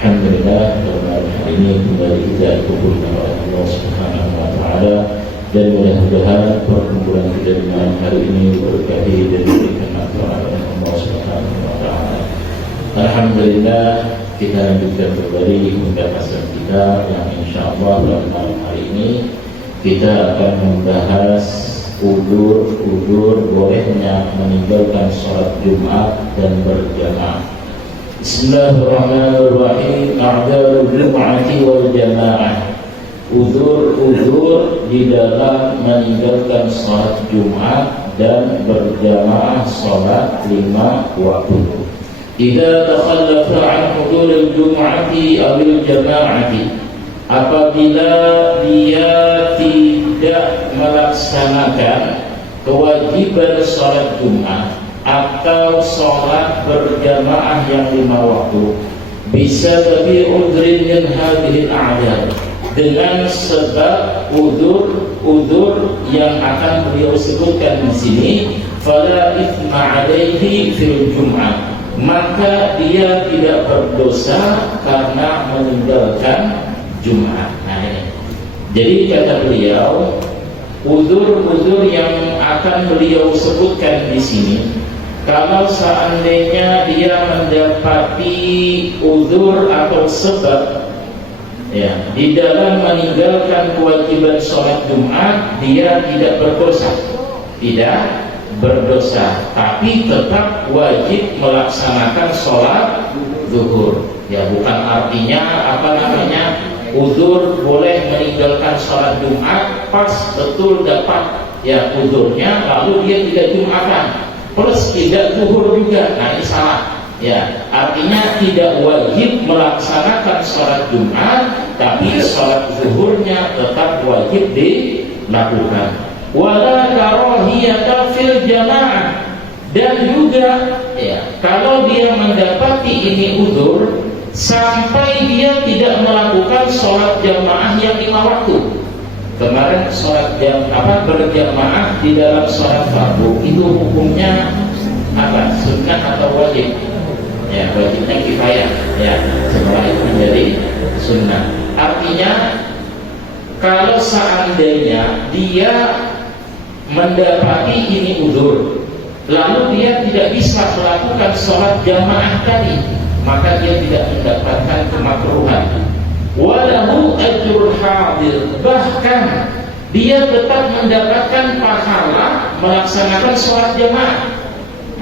Alhamdulillah, pada hari ini kembali kita dikumpulkan oleh Allah Subhanahu wa Ta'ala, dan mudah-mudahan perkumpulan kita di malam hari ini berkahi dan diberikan manfaat oleh Allah Subhanahu wa Ta'ala. Alhamdulillah, kita lanjutkan kembali pembahasan kita yang insyaAllah pada malam hari ini kita akan membahas udzur bolehnya meninggalkan sholat Jumat dan berjamaah. Bismillahirrahmanirrahim. A'dzarul jum'ati wal jamaah. Udzur di dalam meninggalkan sholat Jumat dan berjamaah sholat 5 waktu. Idza takhallafa 'an huduril jum'ati awil jama'ati, apabila dia tidak melaksanakan kewajiban sholat Jumat atau sholat berjamaah yang 5 waktu, bisa tapi udhrin min hadhil a'yad, dengan sebab udzur yang akan beliau sebutkan di sini, fala ithma alaihi fil Jum'ah, maka dia tidak berdosa karena meninggalkan Jumat. Nah, ini. Jadi kata beliau, udzur yang akan beliau sebutkan di sini, kalau seandainya dia mendapati udzur atau sebab ya di dalam meninggalkan kewajiban sholat Jumat, dia tidak berdosa, tapi tetap wajib melaksanakan sholat zuhur. Ya, bukan artinya udzur boleh meninggalkan sholat Jumat pas betul dapat ya udzurnya, lalu dia tidak Jumatan plus tidak zuhur juga. Nah, ini salah. Ya, artinya tidak wajib melaksanakan sholat Jumat, tapi sholat zuhurnya tetap wajib dilakukan. Wala karahiyata fil jamaah, dan juga ya kalau dia mendapati ini udzur sampai dia tidak melakukan sholat jamaah yang 5 waktu. Kemarin sholat berjamaah di dalam sholat fardu itu hukumnya apa? Sunnah atau wajib? Ya, wajibnya kifayah. Ya, setelah itu menjadi sunnah. Artinya kalau seandainya dia mendapati ini udzur, lalu dia tidak bisa melakukan sholat jamaah tadi, maka dia tidak mendapatkan kemakruhan. Walahu ajrul hadir, bahkan dia tetap mendapatkan pahala melaksanakan sholat jamaah.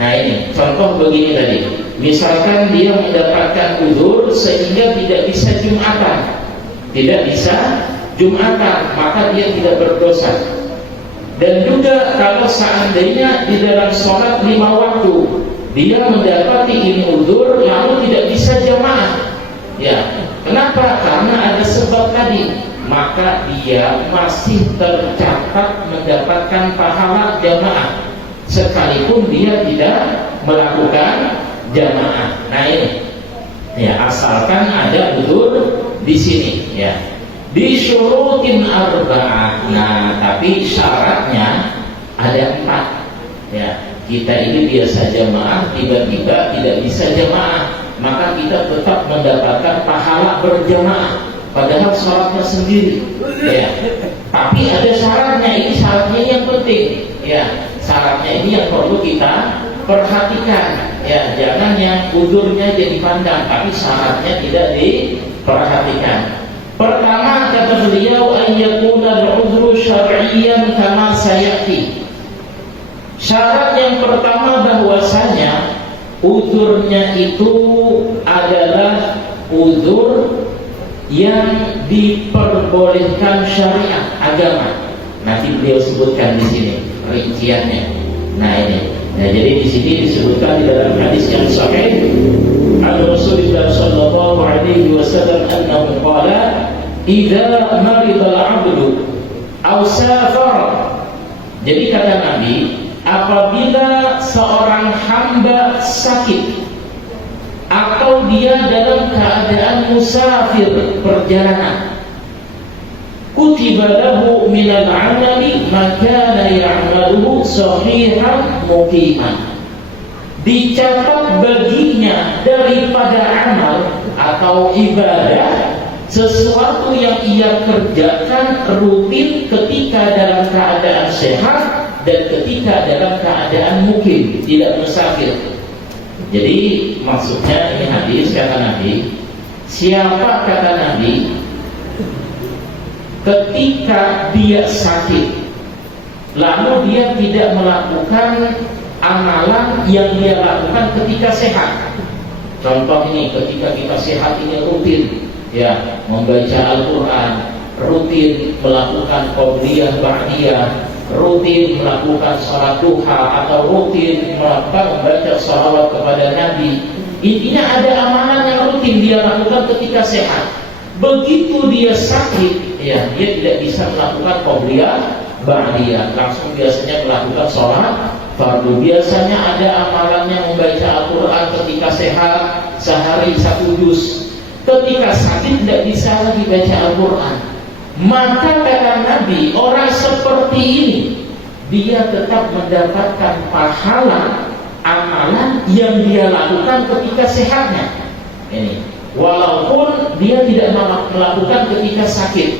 Nah, ini contoh begini tadi. Misalkan dia mendapatkan udzur sehingga tidak bisa Jumatan, maka dia tidak berdosa. Dan juga kalau seandainya di dalam sholat 5 waktu dia mendapati ini udzur lalu tidak bisa jamaah, ya kenapa? Karena ada sebab tadi, maka dia masih tercatat mendapatkan pahala jamaah sekalipun dia tidak melakukan jamaah. Nah, ini ya, asalkan ada udzur di sini ya. Di syurutin arba'ah. Nah, tapi syaratnya ada 4 ya. Kita ini biasa jamaah, tiba-tiba tidak bisa jamaah, maka kita tetap mendapatkan pahala berjamaah padahal sholatnya sendiri ya. Tapi ada syaratnya, ini syaratnya yang penting ya. Syaratnya ini yang perlu kita perhatikan ya. Jangan yang udzurnya jadi pandang tapi syaratnya tidak diperhatikan. Pertama, kata beliau, ayyakuna al-udhru syar'iyyan kama sayati. Syarat yang pertama bahwasanya udzurnya itu adalah udzur yang diperbolehkan syariat agama. Nanti beliau sebutkan di sini rinciannya. Nah, ini. Nah, jadi di sini disebutkan di dalam hadis yang sahih an Rasulullah sallallahu alaihi wasallam annahu qala idza marida al-'abdu aw safara. Jadi kata Nabi, apabila seorang hamba sakit atau dia dalam keadaan musafir perjalanan, kutiba lahu minal 'amali ma kana ya'maluhu sahihan muqiman, dicatat baginya daripada amal atau ibadah sesuatu yang ia kerjakan rutin ketika dalam keadaan sehat dan ketika dalam keadaan mukim, tidak musafir. Jadi maksudnya ini hadis kata Nabi, siapa kata Nabi ketika dia sakit lalu dia tidak melakukan amalan yang dia lakukan ketika sehat. Contoh ini, ketika kita sehat ini rutin ya membaca Al-Quran, rutin melakukan qobliyah ba'diyah, rutin melakukan sholat duha, atau rutin melakukan membaca sholawat kepada Nabi. Intinya ada amalan yang rutin dia lakukan ketika sehat. Begitu dia sakit ya dia tidak bisa melakukan qobliyah ba'diyah, langsung biasanya melakukan sholat fardu. Biasanya ada amalannya membaca Al-Quran ketika sehat sehari 1 juz. Ketika sakit tidak bisa lagi baca Al-Quran. Maka kata Nabi, orang seperti ini dia tetap mendapatkan pahala amalan yang dia lakukan ketika sehatnya. Ini walaupun dia tidak melakukan ketika sakit.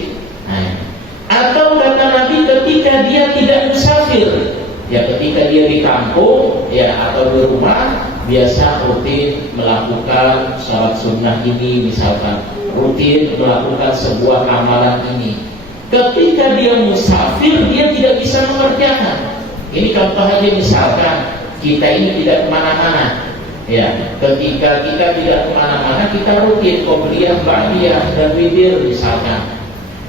Atau kata Nabi ketika dia tidak musafir, ya ketika dia di kampung ya atau di rumah biasa rutin melakukan sholat sunnah ini, misalkan rutin melakukan sebuah amalan ini. Ketika dia musafir dia tidak bisa mengerjakan. Ini contoh aja, misalkan kita ini tidak kemana-mana ya, ketika kita tidak kemana-mana kita rutin qobliyah ba'diyah dan witir misalkan.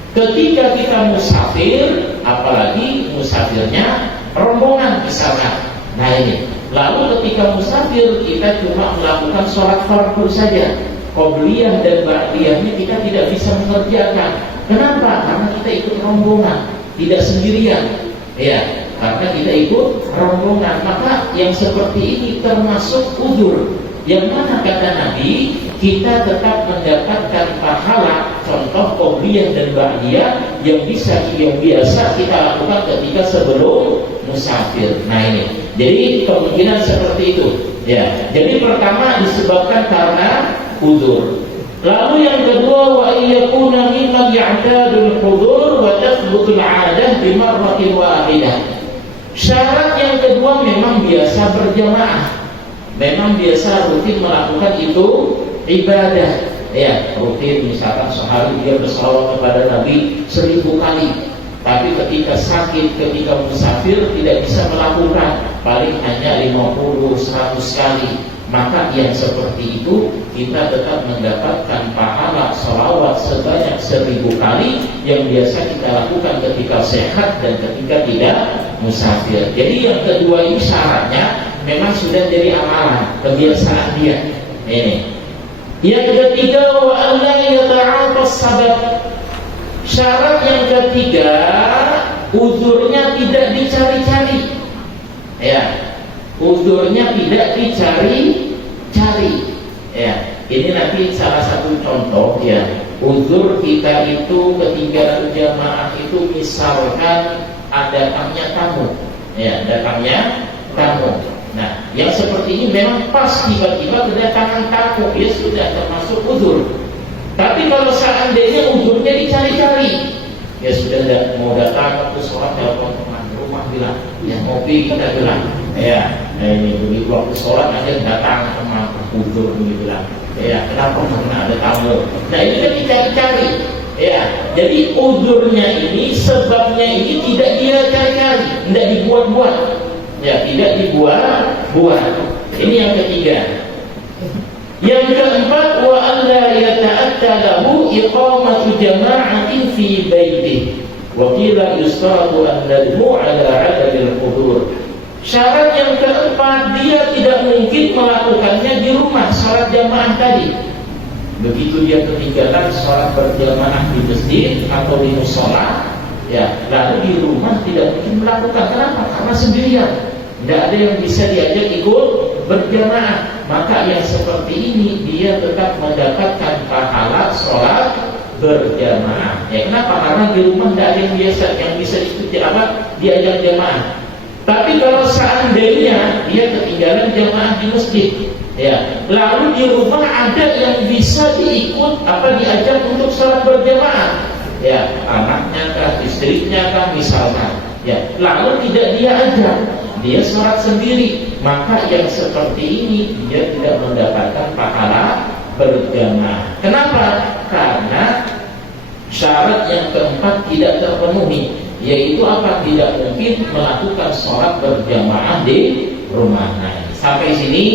Ketika kita musafir, apalagi musafirnya rombongan misalkan, nah ini lalu ketika musafir kita cuma melakukan sholat fardu saja, qobliyah dan ba'diyahnya kita tidak bisa mengerjakan. Kenapa? Karena kita ikut rombongan, tidak sendirian ya, karena kita ikut rombongan. Maka yang seperti ini termasuk uzur, yang mana kata Nabi kita tetap mendapatkan pahala. Contoh qobliyah dan ba'diyah yang biasa kita lakukan ketika sebelum musafir. Nah ini, jadi kemungkinan seperti itu ya. Jadi pertama disebabkan karena uzur. Lalu yang kedua, wa iyakuna mimman ya'tadul hudur wa tathbutul 'adah bi marratin wahidah. Syarat yang kedua memang biasa berjamaah, memang biasa rutin melakukan itu ibadah ya, rutin misalkan sehari dia bersalawat kepada Nabi 1000 kali. Tapi ketika sakit, ketika musafir tidak bisa melakukan, paling hanya 50-100 kali. Maka yang seperti itu kita tetap mendapatkan pahala salawat sebanyak 1000 kali yang biasa kita lakukan ketika sehat dan ketika tidak musafir. Jadi yang kedua ini syaratnya memang sudah jadi amalan, kebiasaan dia. Ini. Yang ketiga, wa alla yata'atas sabab. Syarat yang ketiga, uzurnya tidak dicari-cari. Ya. Uzurnya tidak dicari-cari. Ya. Ini nanti salah satu contoh ya. Uzur kita itu ketika jamaah itu misalkan datangnya tamu. Ya, datangnya tamu. Nah, yang seperti ini memang pas tiba-tiba kedatangan tamu, ya sudah termasuk uzur. Tapi kalau seandainya uzurnya dicari-cari, ya sudah mau datang waktu sholat telepon teman rumah bilang, ya ngopi kita bilang, ya ini begitu waktu sholat aja datang teman uzur bilang, ya kenapa? Karena ada tamu. Nah ini kan dicari-cari, ya. Jadi uzurnya ini sebabnya ini tidak dia cari-cari, tidak dibuat-buat. Ya, tidak dibuat-buat. Ini yang ketiga. Yang keempat, wa alla yata'atta lahu iqamatu jama'atin fi baitihi. Wa qila yustaratu an-nadmu 'ala 'adamil hudur. Syarat yang keempat, dia tidak mungkin melakukannya di rumah, salat jamaah tadi. Begitu dia ketinggalan salat berjamaah di masjid atau di mushola, ya, lalu di rumah tidak mungkin melakukan. Kenapa? Karena sendirian, tidak ada yang bisa diajak ikut berjamaah. Maka yang seperti ini dia tetap mendapatkan pahala sholat berjamaah. Ya, kenapa? Karena di rumah tidak ada yang biasa yang bisa ikuti diajak jamaah. Tapi kalau seandainya dia ketinggalan jamaah di masjid, ya, lalu di rumah ada yang bisa diajak untuk sholat berjamaah, ya, anaknya kah, istrinya kah misalkan, ya, lalu tidak dia ajak, dia sholat sendiri, maka yang seperti ini dia tidak mendapatkan pahala berjamaah. Kenapa? Karena syarat yang keempat tidak terpenuhi, yaitu apa? Tidak mungkin melakukan sholat berjamaah di rumah. Nah, sampai sini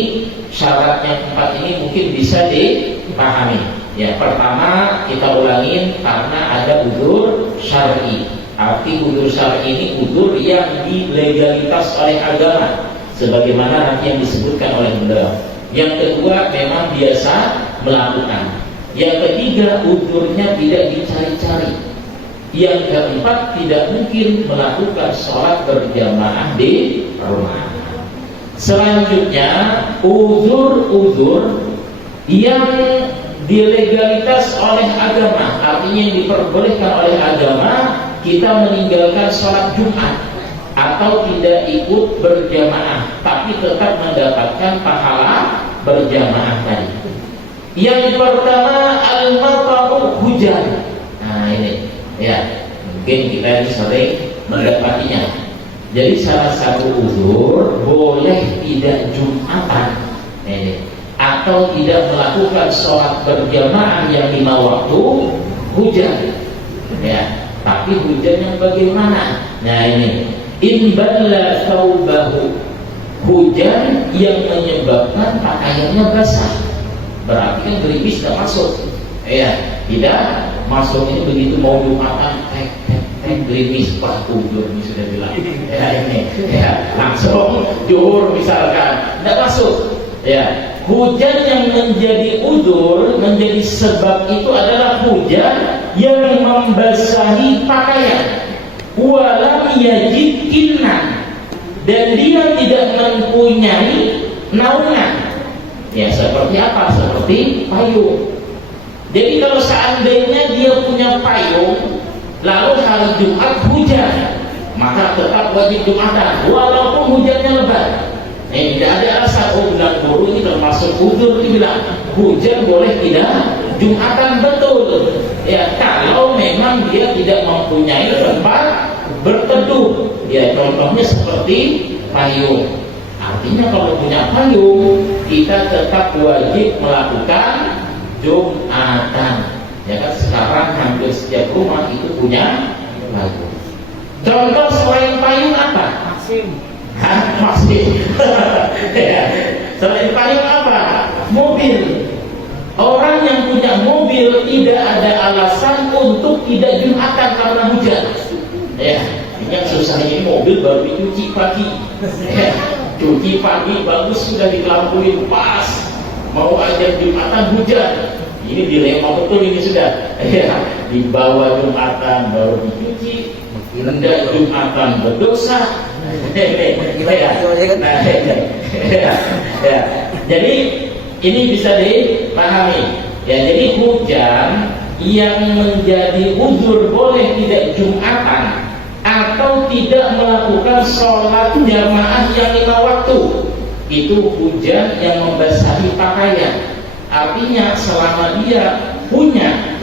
syarat yang keempat ini mungkin bisa dipahami. Ya, pertama kita ulangin karena ada udzur syar'i. Arti udzur syar'i ini udzur yang dilegalitas oleh agama, sebagaimana nanti yang disebutkan oleh beliau. Yang kedua memang biasa melakukan. Yang ketiga udzurnya tidak dicari-cari. Yang keempat tidak mungkin melakukan sholat berjamaah di rumah. Selanjutnya uzur-uzur yang dilegalitas oleh agama, artinya yang diperbolehkan oleh agama, kita meninggalkan sholat Jumat atau tidak ikut berjamaah tapi tetap mendapatkan pahala berjamaah tadi. Yang pertama al-mataru, hujan. Nah ini, ya, mungkin kita ini sering mendapatinya. Jadi salah satu uzur boleh tidak Jumatan, atau tidak melakukan sholat berjamaah yang 5 waktu, hujan, ya. Tapi hujan yang bagaimana? Nah ini, in balla thawbahu, hujan yang menyebabkan pakaiannya basah. Berarti kan gerimis tidak masuk, ya, tidak masuk. Ini begitu mau Jumatan, gerimis, pas uzur ini sudah bilang, ya ini, ya langsung zuhur misalkan, tidak masuk, ya. Hujan yang menjadi uzur, menjadi sebab itu adalah hujan yang membasahi pakaian, walam yajid kinnan, dan dia tidak mempunyai naungan. Ya seperti apa? Seperti payung. Jadi kalau seandainya dia punya payung, lalu hari Jumat hujan, maka tetap wajib Jumatan walaupun hujannya lebat. Tidak ada alasan, bilang guru ini termasuk uzur, dibilang hujan boleh tidak Jumatan, betul. Ya kalau memang dia tidak mempunyai tempat berteduh, ya contohnya seperti payung. Artinya kalau punya payung, kita tetap wajib melakukan Jumatan. Ya kan sekarang hampir setiap rumah itu punya payung. Contoh selain payung apa? Masih. Ya. Selain payung apa? Mobil. Orang yang punya mobil tidak ada alasan untuk tidak Jumatan karena hujan. Ya, yang susah ini mobil baru dicuci pagi. Ya. Cuci pagi bagus, sudah dikelampui pas, mau aja Jumatan hujan. Ini dilema betul ini sudah, ya, dibawa Jumatan baru dicuci, hendak Jumatan berdosa. Ya. Jadi ini bisa dipahami. Ya, jadi hujan yang menjadi uzur boleh tidak Jumatan atau tidak melakukan sholat jamaah yang 5 waktu, itu hujan yang membasahi pakaian. Artinya selama dia punya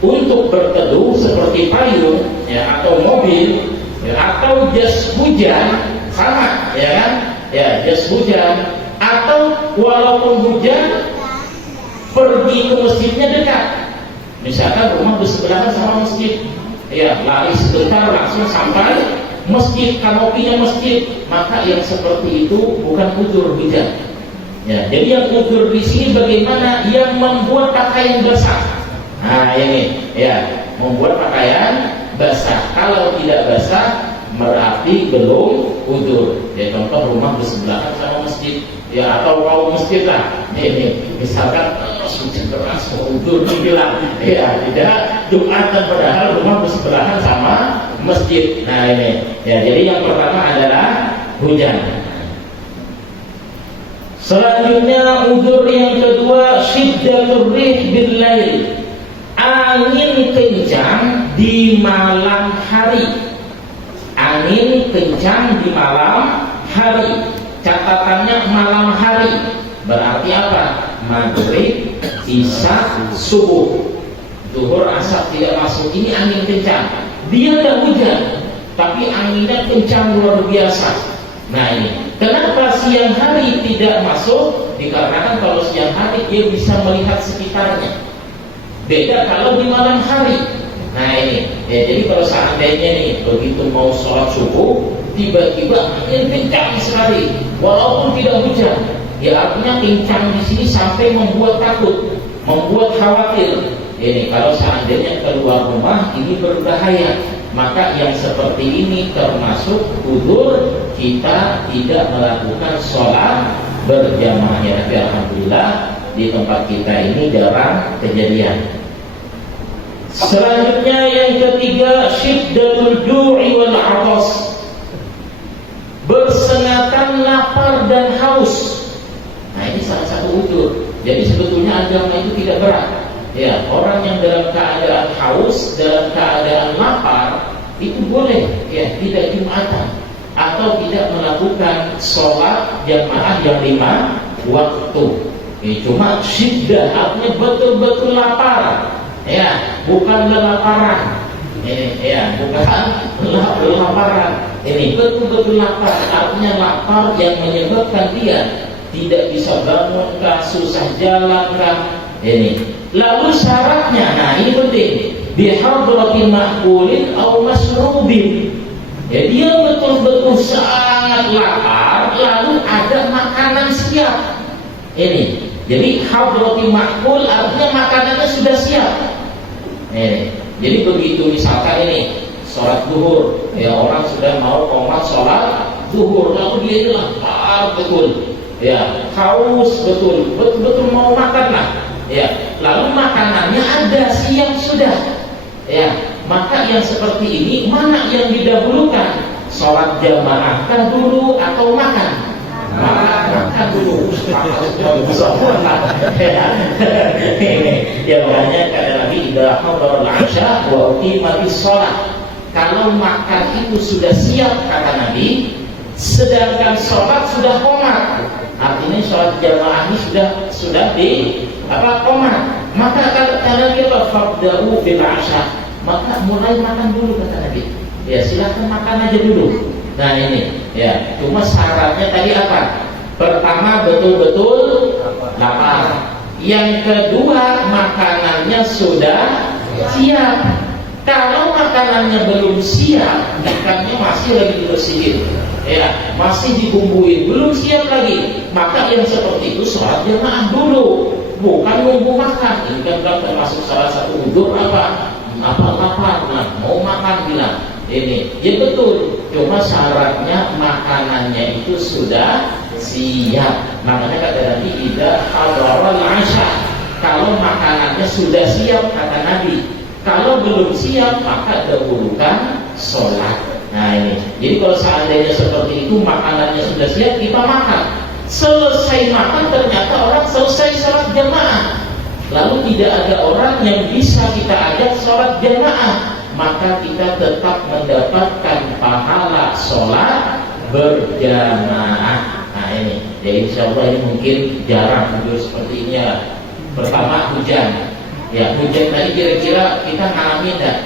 untuk berteduh seperti payung, ya, atau mobil, ya, atau jas hujan, sama, ya kan? Ya, jas hujan, atau walaupun hujan pergi ke masjidnya dekat, misalkan rumah bersebelahan sama masjid, ya, lari sebentar langsung sampai masjid, kanopinya masjid, maka yang seperti itu bukan uzur hujan. Ya, jadi yang uzur di sini bagaimana? Yang membuat pakaian basah. Nah ini, ya, membuat pakaian basah. Kalau tidak basah berarti belum uzur. Ya, contoh rumah bersebelahan sama masjid, ya, atau mau masjid lah. Ini misalkan hujan deras mau uzur dibilang, ya, tidak Jumatan padahal rumah bersebelahan sama masjid. Nah ini, ya, jadi yang pertama adalah hujan. Selanjutnya uzur yang kedua, syiddatur rih bil lail, angin kencang di malam hari. angin kencang di malam hari. Catatannya malam hari. Berarti apa? Maghrib, isya, subuh, zuhur, asar tidak masuk. Ini angin kencang. Dia tidak hujan, tapi anginnya kencang luar biasa. Nah ini, kenapa siang hari tidak masuk? Dikarenakan kalau siang hari dia bisa melihat sekitarnya. Beda kalau di malam hari. Nah ini, ya, jadi kalau seandainya nih begitu mau sholat subuh, tiba-tiba angin kencang sekali, walaupun tidak hujan, ya artinya kencang di sini sampai membuat takut, membuat khawatir. Ini kalau seandainya keluar rumah ini berbahaya, maka yang seperti ini termasuk udzur kita tidak melakukan sholat berjamaah. Ya, tapi alhamdulillah di tempat kita ini jarang kejadian. Selanjutnya yang ketiga, syiddatul ju'i wal 'atas, bersengatan lapar dan haus. Nah ini salah satu udzur. Jadi sebetulnya agama itu tidak berat. Ya, orang yang dalam keadaan haus, dalam keadaan lapar itu boleh ya tidak jumatan atau tidak melakukan sholat jamaah yang 5 waktu. Cuma syiddah artinya betul-betul lapar. Ya, bukan kelaparan. Ya, bukan kelaparan. Ini betul-betul lapar, artinya lapar yang menyebabkan dia tidak bisa bangun kah, susah jalan kah. Ini. Lalu syaratnya, nah ini penting, bihadratin ma'kulin aw masrubin. Ya, dia betul-betul sangat lapar, lalu ada makanan siap. Ini. Jadi hadratin ma'kul artinya makanannya sudah siap. Jadi begitu misalkan ini sholat zuhur, ya orang sudah mau qomat sholat zuhur, lalu dia itu lapar betul, ya haus betul, betul-betul mau makan lah, ya lalu makanannya ada siap sudah, ya maka yang seperti ini mana yang didahulukan, sholat jamaah kan dulu atau makan? Makan dulu. Ya makanya kata Nabi idza hadara al-'asha wa uqimatis shalah. Kalau makan itu sudah siap kata Nabi, sedangkan sholat sudah qomat. Artinya sholat jamaah ini sudah di qomat. Maka kata Nabi apa? Fabda'u bil 'asha. Maka mulai makan dulu kata Nabi. Ya silakan makan aja dulu. Nah ini, ya cuma syaratnya tadi apa? Pertama betul-betul lapar. Yang kedua makanannya sudah siap. Kalau makanannya belum siap, ikannya masih lagi dibersihin, ya masih dibumbuin, belum siap lagi. Maka yang seperti itu sholat jamaah dulu, bukan nunggu makan. Ini kan termasuk salah satu udzur apa lapar, nah mau makan bilang. Ini, ya betul. Cuma syaratnya makanannya itu sudah siap. Makanya kata Nabi idza hadara al-'asha. Kalau makanannya sudah siap kata Nabi. Kalau belum siap maka dahulukan sholat. Nah ini. Jadi kalau seandainya seperti itu makanannya sudah siap kita makan. Selesai makan ternyata orang selesai sholat jamaah. Lalu tidak ada orang yang bisa kita ajak sholat jamaah. Maka kita tetap mendapatkan pahala sholat berjamaah. Nah ini, ya insya Allah ini mungkin jarang udzur seperti ini ya. Pertama hujan, ya hujan tadi kira-kira kita ngalamin enggak?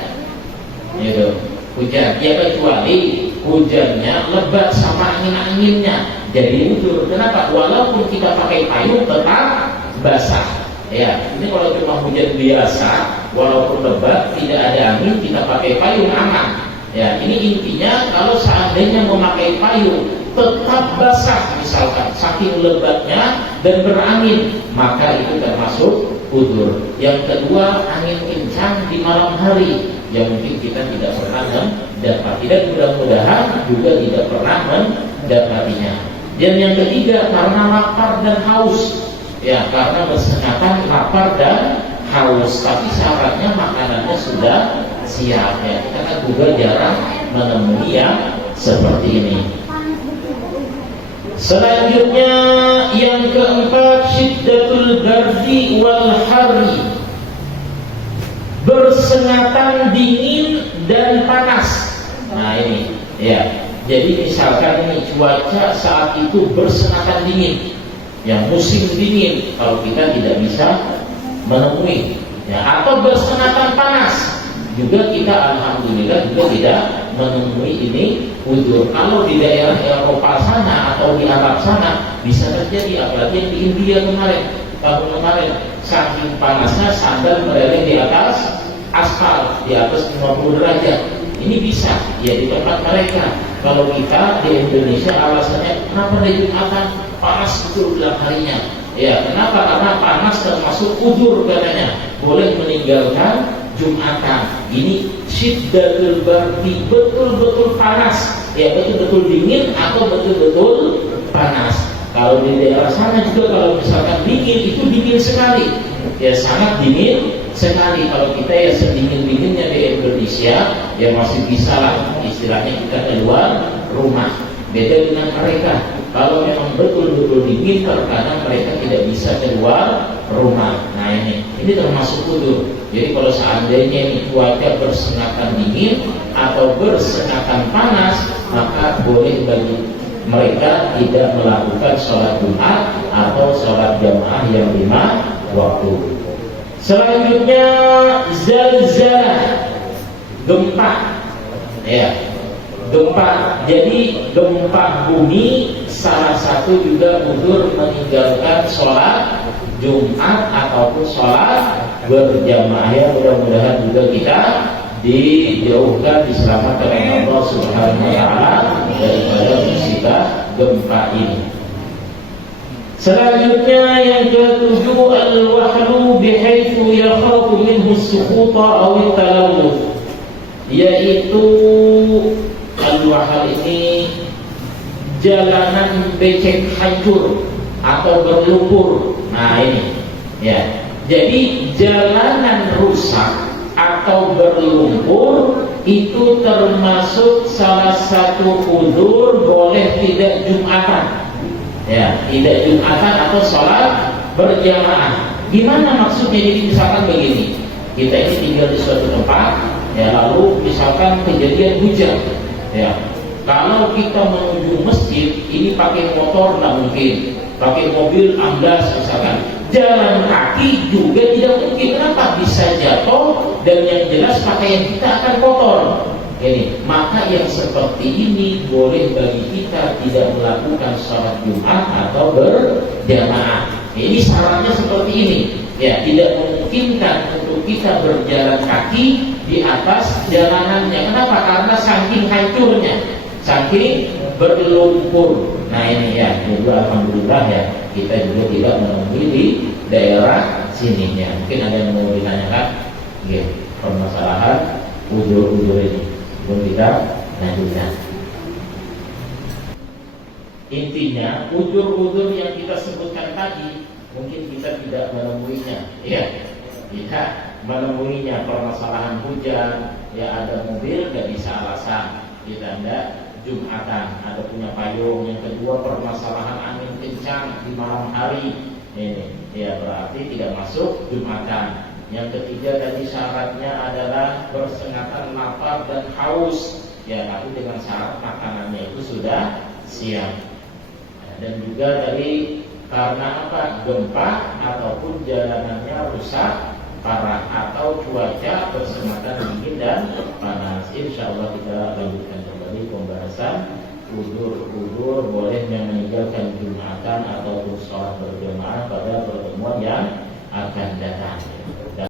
Gitu, hujan. Ya kecuali hujannya lebat sama angin-anginnya, jadi udzur. Kenapa? Walaupun kita pakai payung tetap basah. Ya, ini kalau cuma hujan biasa, walaupun lebat, tidak ada angin, kita pakai payung aman. Ya, ini intinya kalau seandainya memakai payung tetap basah misalkan, saking lebatnya dan berangin, maka itu termasuk udzur. Yang kedua, angin kencang di malam hari, yang mungkin kita tidak pernah mendapati dan mudah-mudahan juga tidak pernah mendapatinya. Dan yang ketiga, karena lapar dan haus. Ya, karena bersengatan lapar dan haus, tapi syaratnya makanannya sudah siap. Ya, kita kan juga jarang menemui yang seperti ini. Selanjutnya yang keempat, syiddatul bardi wal hari, bersengatan dingin dan panas. Nah ini, Ya, jadi misalkan ini cuaca saat itu bersengatan dingin, yang musim dingin, kalau kita tidak bisa menemui, ya, atau bersengatan panas, juga kita alhamdulillah juga tidak menemui ini udzur. Kalau di daerah Eropa sana atau di Arab sana bisa terjadi, apalagi yang di India kemarin, tahun kemarin, saking panasnya sandal meleleh di atas aspal, di atas 50 derajat. Ini bisa, ya di tempat mereka. Kalau kita di Indonesia alasannya kenapa hari Jumatan panas betul dalam harinya? Ya, kenapa? Karena panas termasuk udzur katanya, boleh meninggalkan Jumatan. Ini syiddatul bardi, betul-betul panas, ya betul-betul dingin atau betul-betul panas. Kalau di daerah sana juga kalau misalkan dingin, itu dingin sekali, ya sangat dingin sekali. Kalau kita ya sedingin-dinginnya di Indonesia, ya masih bisa lah istilahnya kita keluar rumah. Beda dengan mereka, kalau memang betul-betul dingin, terkadang mereka tidak bisa keluar rumah. Nah ini termasuk udzur. Jadi kalau seandainya ini cuaca bersengatan dingin atau bersengatan panas, maka boleh bagi mereka tidak melakukan sholat Jumat atau sholat jamaah yang 5 waktu. Selanjutnya zalzalah, gempa, ya gempa. Jadi gempa bumi salah satu juga udzur meninggalkan sholat Jumat ataupun sholat berjamaah. Ya mudah-mudahan juga kita dijauhkan, diselamatkan oleh Allah Subhanahu wa taala daripada musibah gempa ini. Selanjutnya yang ketujuh, al-wahlu bihaitsu yakhafu minhu as-suquta aw at-talawuth, yaitu al-wahl ini jalanan becek hancur atau berlumpur. Nah ini ya, jadi jalanan rusak atau berlumpur itu termasuk salah satu udzur boleh tidak Jumatan, ya tidak Jumatan atau sholat berjamaah. Gimana maksudnya? Jadi misalkan begini, kita ini tinggal di suatu tempat, ya lalu misalkan kejadian hujan, ya kalau kita menuju masjid ini pakai motor nggak mungkin, pakai mobil amblas misalkan, jalan kaki juga tidak mungkin. Kenapa? Bisa jatuh dan yang jelas pakaian kita akan kotor. Ini, maka yang seperti ini boleh bagi kita tidak melakukan sholat Jumat atau berjamaah. Ini syaratnya seperti ini, ya tidak memungkinkan untuk kita berjalan kaki di atas jalanannya. Kenapa? Karena saking hancurnya, saking berlumpur. Nah ini ya, juga alhamdulillah ya kita juga tidak menemui di daerah sininya. Mungkin ada yang mau ditanyakan, ya, permasalahan udzur-udzur ini belum kita lanjutkan. Intinya udzur-udzur yang kita sebutkan tadi mungkin kita tidak menemuinya, ya kita menemuinya. Permasalahan hujan, ya ada mobil nggak bisa alasan kita tidak Jumatan, ada punya payung. Yang kedua permasalahan angin kencang di malam hari, ini ya berarti tidak masuk Jumatan. Yang ketiga tadi syaratnya adalah bersengatan lapar dan haus, ya tapi dengan syarat makanannya itu sudah siap. Dan juga tadi karena apa? Gempa ataupun jalanannya rusak parah atau cuaca bersengatan dingin dan panas. Insya Allah kita lanjutkan kembali pembahasan udzur-udzur boleh yang meninggalkan Jumatan ataupun sholat berjamaah pada pertemuan yang akan datang.